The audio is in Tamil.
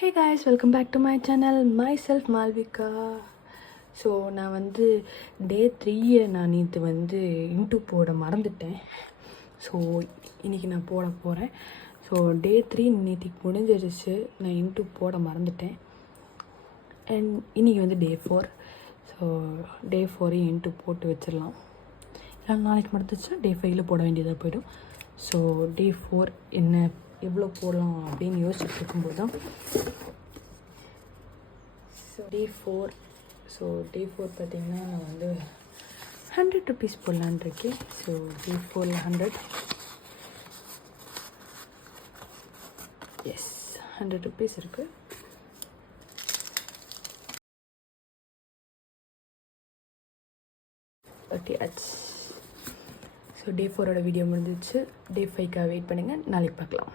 Hey guys, welcome back to my channel. Myself Malvika. So நான் வந்து டே 3 நான் நேற்று இன்ட்டு போட மறந்துட்டேன். ஸோ இன்றைக்கி நான் போட போகிறேன். ஸோ டே 3 நேற்றுக்கு முடிஞ்சிருச்சு, நான் இன்ட்டு போட மறந்துட்டேன். அண்ட் இன்றைக்கி டே 4. ஸோ டே 4 இன்ட்டு போட்டு வச்சிடலாம். நாளைக்கு மறந்துச்சுன்னா டே 5 போட வேண்டியதாக போயிடும். ஸோ டே 4 என்ன எவ்வளோ போடலாம் அப்படின்னு யோசிச்சுட்டு இருக்கும்போது தான் டே 4. ஸோ டே 4 பார்த்திங்கன்னா நான் 100 ருபீஸ் போடலான் இருக்கேன். So day 4 100. எஸ், 100 ருபீஸ் இருக்குது. ஓகே ஆச்சு. ஸோ டே 4ஓட வீடியோ முடிஞ்சிச்சு. டே 5க்காக வெயிட் பண்ணுங்கள். நாளைக்கு பார்க்கலாம்.